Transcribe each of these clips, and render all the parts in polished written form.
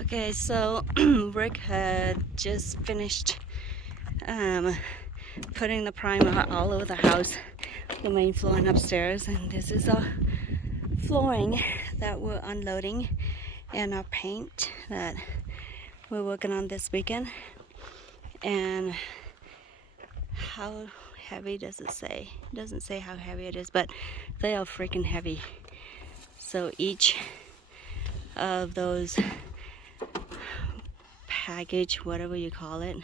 Okay, so Rick had just finished putting the primer all over the house, the main floor and upstairs, and this is our flooring that we're unloading and our paint that we're working on this weekend. And how heavy does it say? It doesn't say how heavy it is, but they are freaking heavy. So each of those package, whatever you call it,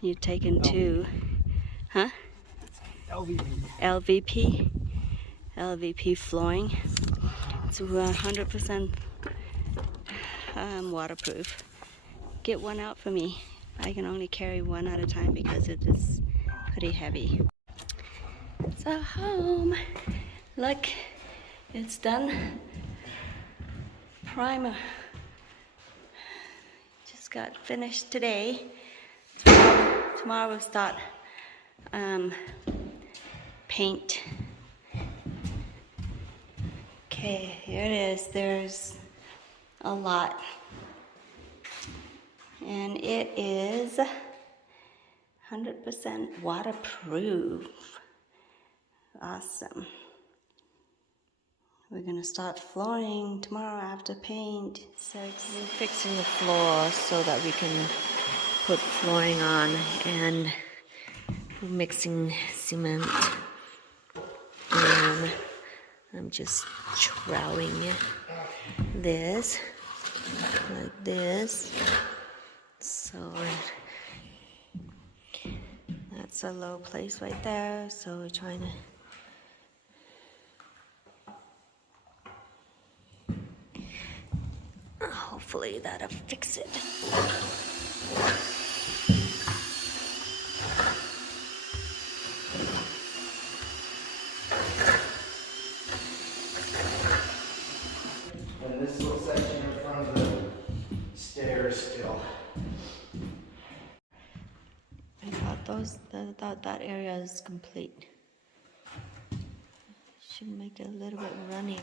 you take into, huh? LVP flooring. It's 100% waterproof. Get one out for me. I can only carry one at a time because it is pretty heavy. So home, look, it's done. Primer just got finished today. Tomorrow we'll start paint. Okay, here it is. There's a lot, and it is 100% waterproof. Awesome. We're gonna start flooring tomorrow after paint. So we're fixing the floor so that we can put flooring on, and we're mixing cement, and I'm just troweling this like this. So that's a low place right there, so we're trying to hopefully that'll fix it. And this little section in front of the stairs still. I thought that area is complete. Should make it a little bit runny.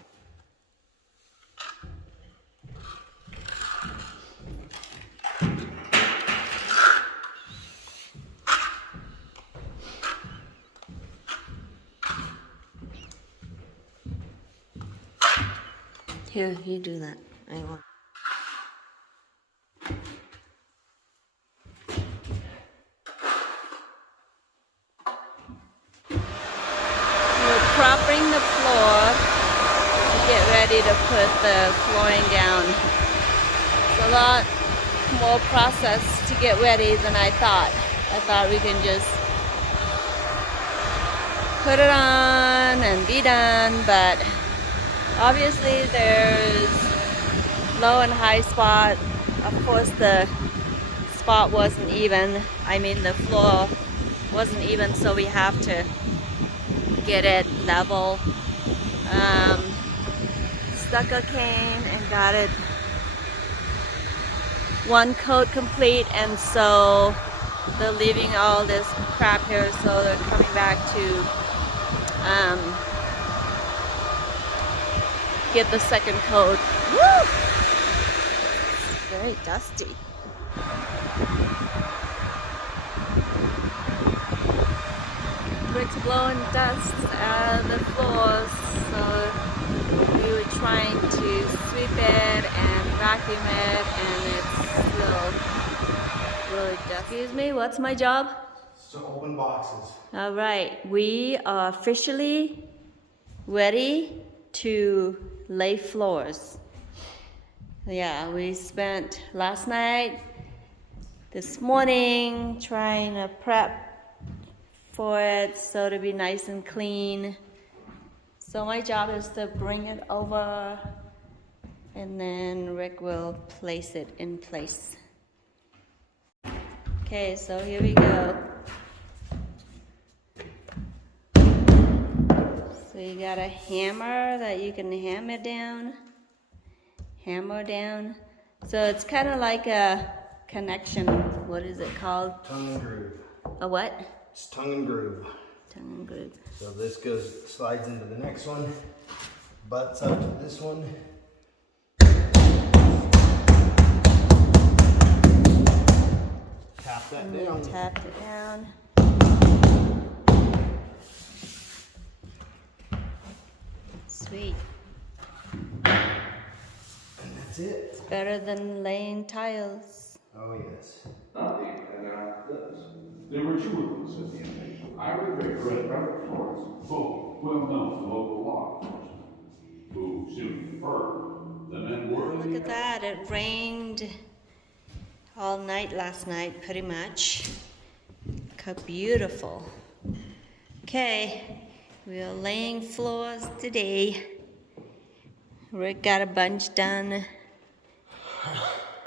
Here, you do that. I want. We're propping the floor to get ready to put the flooring down. It's a lot more process to get ready than I thought. I thought we can just put it on and be done, but obviously there's low and high spot. Of course the spot wasn't even. I mean the floor wasn't even, so we have to get it level. Stucco came and got it one coat complete, and so they're leaving all this crap here, so they're coming back to get the second coat. Woo! It's very dusty. Rick's blowing dust out of the floors, so we were trying to sweep it and vacuum it, and it's still really dusty. Excuse me, what's my job? So open boxes. All right, we are officially ready to lay floors. Yeah, we spent last night, this morning, trying to prep for it so to be nice and clean. So my job is to bring it over, and then Rick will place it in place. Okay, so here we go. So you got a hammer that you can hammer down. So it's kind of like a connection. What is it called? Tongue and groove. A what? It's tongue and groove. Tongue and groove. So this slides into the next one, butts up to this one, tapped it down. Sweet. And that's it. It's better than laying tiles. Oh, yes. Nothing, and this. There were two of us at the invasion. I was Red Reddick Flores, both well known to local law enforcement, who soon confirmed the men were Look at that, it rained all night last night, pretty much. Look how beautiful. Okay, we are laying floors today. Rick got a bunch done.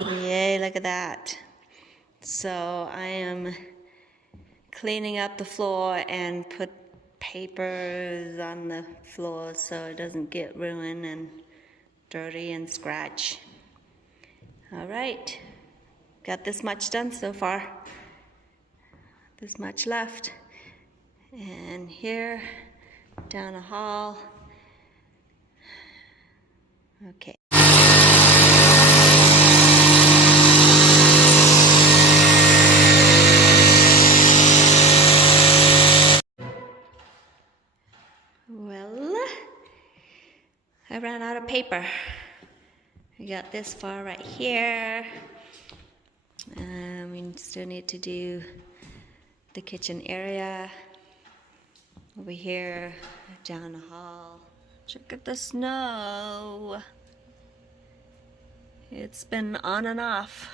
Yay, look at that. So I am cleaning up the floor and put papers on the floor so it doesn't get ruined and dirty and scratch. All right, got this much done so far. This much left. And here, down a hall. Okay. Well, I ran out of paper. We got this far right here. We still need to do the kitchen area. Over here, down the hall. Check out the snow. It's been on and off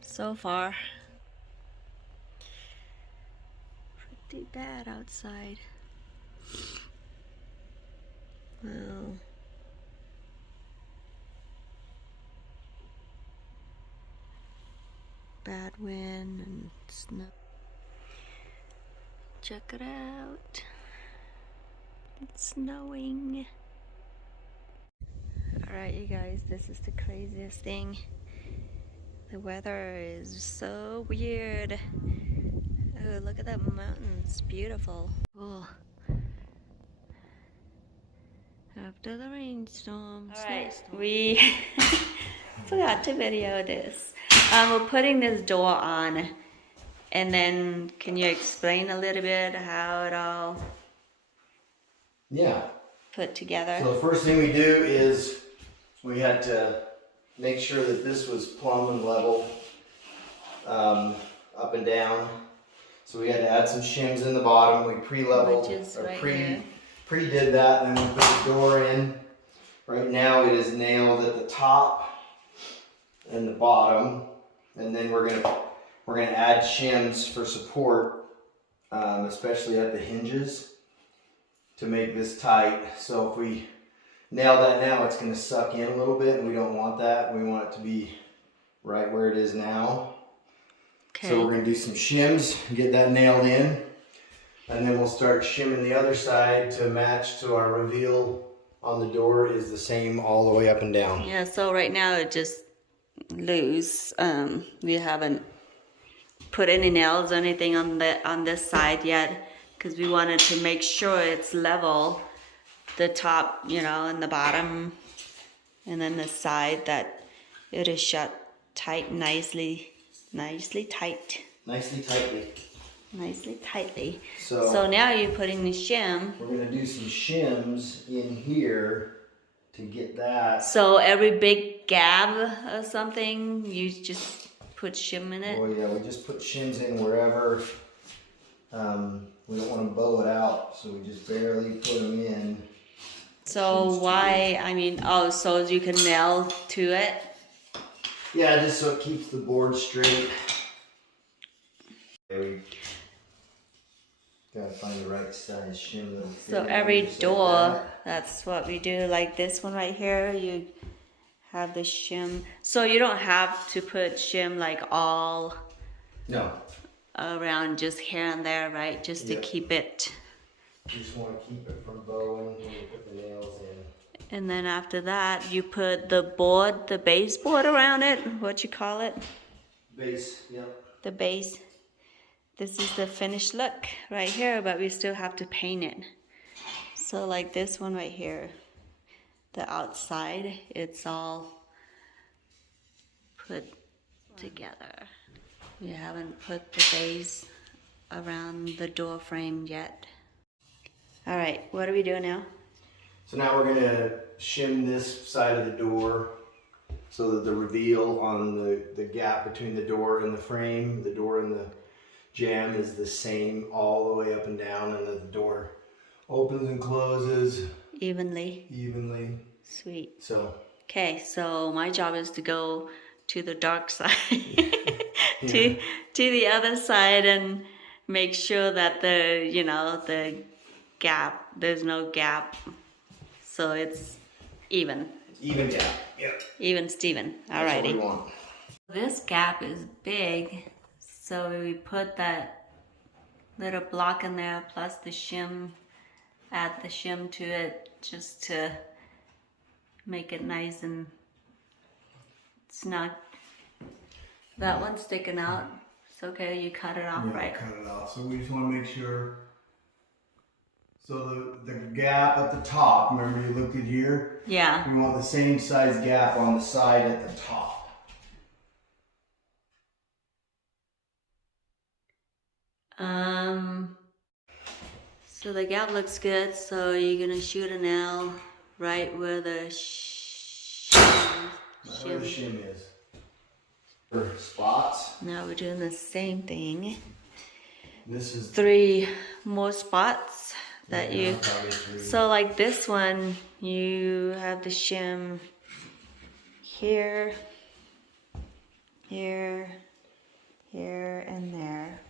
so far. Pretty bad outside. Well, bad wind and snow. Check it out. It's snowing. Alright, you guys, this is the craziest thing. The weather is so weird. Oh, look at that mountain. It's beautiful. Oh. After the rainstorm, snowstorm. We forgot to video this. We're putting this door on. And then, can you explain a little bit how it all Yeah. put together? So the first thing we do is we had to make sure that this was plumb and level, up and down. So we had to add some shims in the bottom. We pre-leveled, Which is or right here. pre-did that, and then we put the door in. Right now it is nailed at the top and the bottom, and then we're gonna add shims for support, especially at the hinges, to make this tight. So if we nail that now, it's gonna suck in a little bit, and we don't want that. We want it to be right where it is now. Okay. So we're gonna do some shims, get that nailed in, and then we'll start shimming the other side to match to our reveal on the door is the same all the way up and down. Yeah, so right now it just loose. We haven't put any nails or anything on this side yet because we wanted to make sure it's level, the top, you know, and the bottom, and then the side that it is shut tight, nicely tight. Nicely tightly. Nicely tightly. So, So now you're putting the shim. we're gonna do some shims in here to get that. So every big gab or something, you just put shim in it. Oh yeah, we just put shims in wherever. We don't want to bow it out, so we just barely put them in. So why, I mean, oh, so you can nail to it? Yeah, just so it keeps the board straight. Okay, we gotta find the right size shim that'll fit So in every just like door, that. that's what we do, like this one right here, you have the shim. So you don't have to put shim like all No, around, just here and there, right? Just to Yeah. keep it. just want to keep it from bowing when we put the nails in. And then after that, you put the board, the baseboard around it, what you call it? Base, yep. The base. This is the finished look right here, but we still have to paint it. So like this one right here, the outside, it's all put together. We haven't put the base around the door frame yet. All right, what do we do now? So now we're gonna shim this side of the door so that the reveal on the gap between the door and the frame, the door and the jamb is the same all the way up and down, and that the door opens and closes Evenly. evenly. Sweet. So Okay, so my job is to go to the dark side, to the other side, and make sure that the gap, there's no gap, so it's even even gap. Yep. even Steven. That's what we Alrighty. want. This gap is big, so we put that little block in there plus the shim, add the shim to it just to make it nice and snug. That one's sticking out. It's okay, you cut it off, right? Cut it off. So we just want to make sure. So the gap at the top, remember you looked at here? Yeah. We want the same size gap on the side at the top. So the gap looks good, so you're gonna shoot a nail right where the Where the shim is. For spots. Now we're doing the same thing. This is 3 more spots that Yeah, you. probably 3. So like this one, you have the shim here, here, here, and there,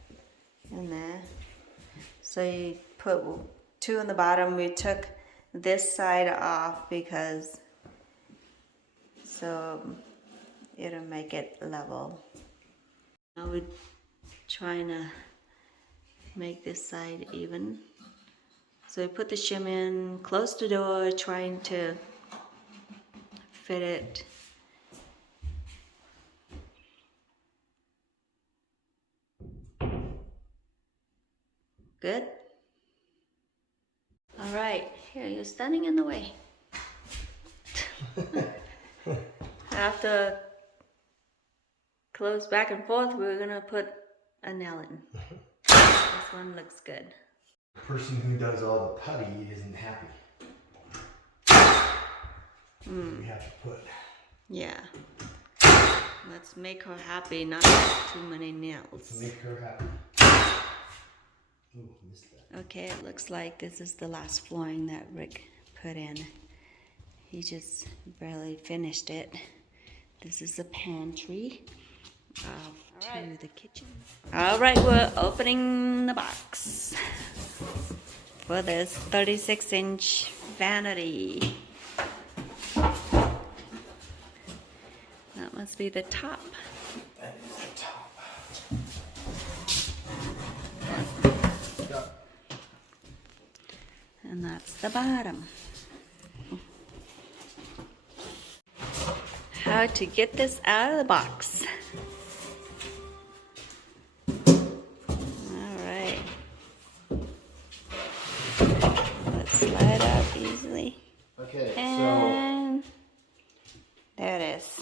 and there. So you put 2 in the bottom. We took this side off because so it'll make it level. Now we're trying to make this side even. So we put the shim in, close the door, trying to fit it. Good? All right, here, you're standing in the way. After close back and forth, we're gonna put a nail in. This one looks good. The person who does all the putty isn't happy. We have to put. Yeah. Let's make her happy, not too many nails. Make her happy. Ooh, missed that. Okay, it looks like this is the last flooring that Rick put in. He just barely finished it. This is the pantry to the kitchen. All right, we're opening the box for this 36-inch vanity. That must be the top. That is the top. Yep. And that's the bottom. How to get this out of the box. Alright. Let's slide out easily. Okay, so And there it is.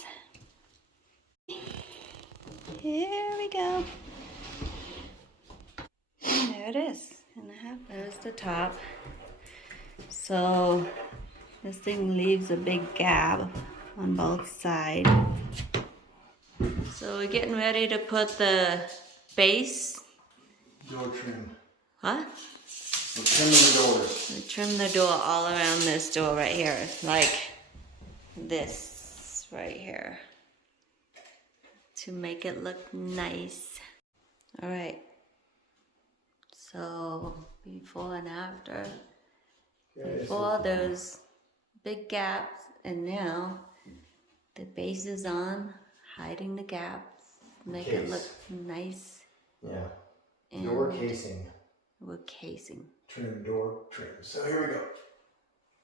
Here we go. There it is. And there's the top. So this thing leaves a big gap on both sides. So we're getting ready to put the base. door trim. Huh? We're trimming the doors. We trim the door all around this door right here, like this right here, to make it look nice. All right. So before and after. Okay, Before there's big gaps, and now the base is on, hiding the gaps, make it look nice. yeah. And Door casing. we're casing. Trim, door trim. So here we go.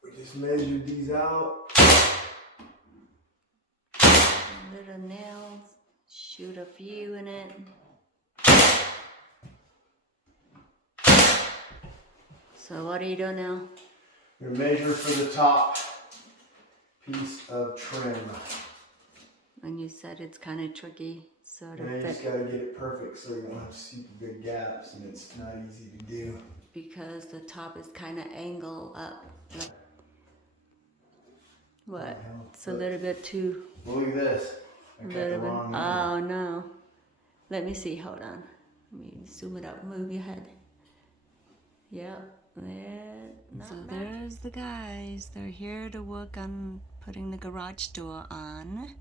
We just measured these out. Little nails, shoot a few in it. So what are you doing now? We measure for the top piece of trim. And you said it's kind of tricky, sort And of you just fit, gotta get it perfect so you don't have super good gaps, and it's not easy to do. because the top is kind of angled up. Like, what? hell, It's a little bit too. Look at this. I cut the Little bit. wrong one. Oh no. Let me see. Hold on. Let me zoom it up. Move your head. Yep. There. So there's the guys. They're here to work on putting the garage door on.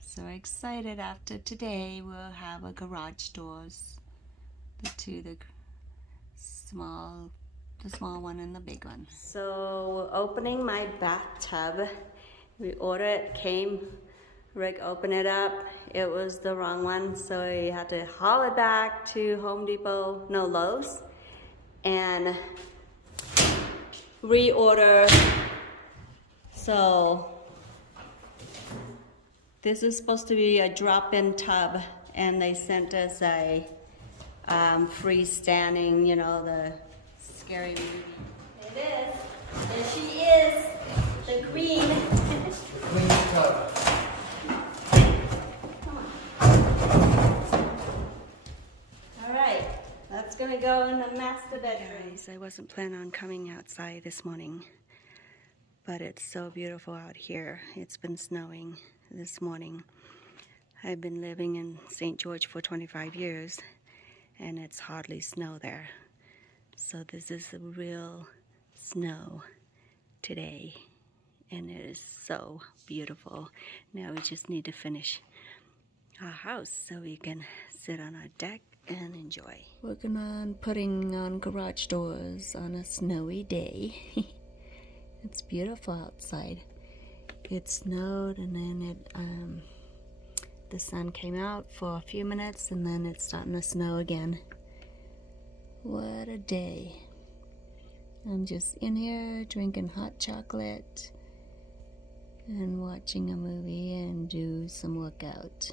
So excited. After today, we'll have a garage doors. The small one and the big one. So we're opening my bathtub. We ordered it, came. Rick opened it up. It was the wrong one, so he had to haul it back to Lowe's, and reorder. So this is supposed to be a drop-in tub, and they sent us a freestanding, the scary movie. It is. There she is, the queen. The queen's tub. That's gonna go in the master bedroom. Guys, I wasn't planning on coming outside this morning, but it's so beautiful out here. It's been snowing this morning. I've been living in St. George for 25 years, and it's hardly snow there. So this is the real snow today, and it is so beautiful. Now we just need to finish our house so we can sit on our deck and enjoy. Working on putting on garage doors on a snowy day. It's beautiful outside. It snowed, and then the sun came out for a few minutes, and then it's starting to snow again. What a day. I'm just in here drinking hot chocolate and watching a movie and do some workout.